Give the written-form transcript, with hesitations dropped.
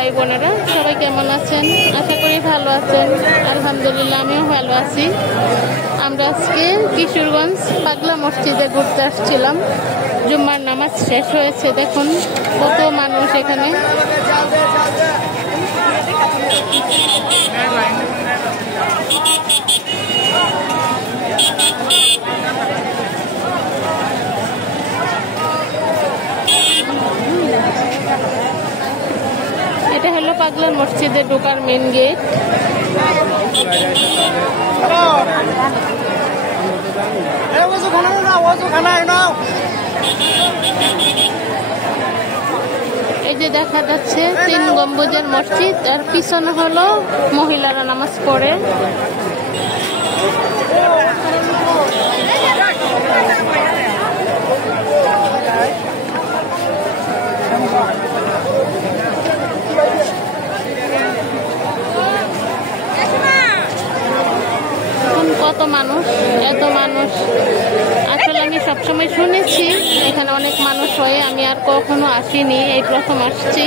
ভাই বোনেরা, সবাই কেমন আছেন? আশা করি ভালো আছেন। আলহামদুলিল্লাহ, আমিও ভালো আছি। আমরা আজকে কিশোরগঞ্জ পাগলা মসজিদে ঘুরতে আসছিলাম। জুম্মার নামাজ শেষ হয়েছে, দেখুন কত মানুষ এখানে। এটা হলো পাগলা মসজিদে ঢোকার মেন গেট। এই যে দেখা যাচ্ছে 3 গম্বুজের মসজিদ, আর পিছনে হলো মহিলারা নামাজ পড়ে। কত মানুষ, এত মানুষ! আসলে আমি সবসময় শুনেছি এখানে অনেক মানুষ হয়, আমি আর কখনো আসিনি, এই প্রথম আসছি।